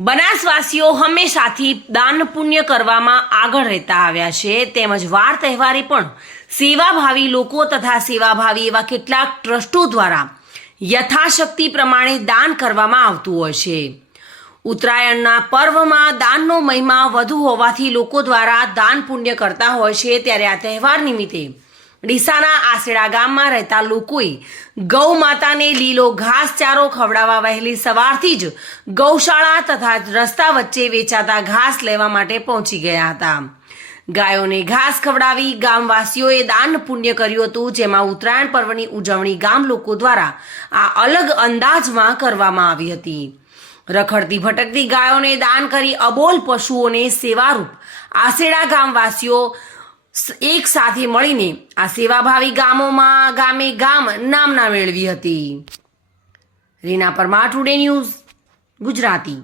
બનાસવાસીઓ હંમેશાથી દાન પુણ્ય કરવામાં આગળ રહેતા આવ્યા છે. તેમજ વાર તહેવારે પણ સેવાભાવી લોકો તથા સેવાભાવી એવા કેટલાક ટ્રસ્ટો દ્વારા યથાશક્તિ પ્રમાણે દાન કરવામાં આવતું હોય છે. ઉત્તરાયણના પર્વમાં દાનનો મહિમા વધુ હોવાથી લોકો દ્વારા દાન પુણ્ય કરતા હોય છે. ત્યારે આ તહેવાર નિમિત્તે ડીસાના આસેડા ગામમાં રહેતા લોકોએ ગૌ માતાને લીલો ઘાસચારો ખવડાવવા વહેલી સવારથી જ ગૌશાળા તથા રસ્તા વચ્ચે વેચાતા ઘાસ લેવા માટે પહોંચી ગયા હતા. ગાયોને ઘાસ ખવડાવી ગામવાસીઓએ દાન પુણ્ય કર્યું હતું, જેમાં ઉત્તરાયણ પર્વની ઉજવણી ગામ લોકો દ્વારા આ અલગ અંદાજમાં કરવામાં આવી હતી. રખડતી ભટકતી ગાયોને દાન કરી અબોલ પશુઓને સેવારૂપ આસેડા ગામવાસીઓ એક સાથે મળીને આ સેવાભાવી ગામોમાં ગામે ગામ નામના મેળવી હતી. Reena Parmar today news Gujarati.